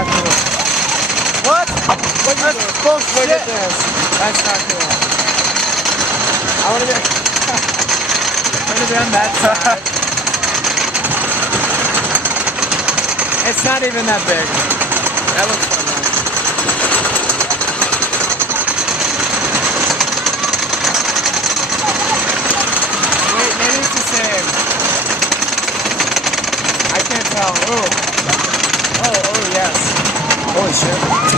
not cool. What? That's bullshit. Look at this. That's not cool. I want to be, I want to be on that side. It's not even that big. That looks fun though. Wait, maybe it's the same. I can't tell. Oh, yes. Holy shit.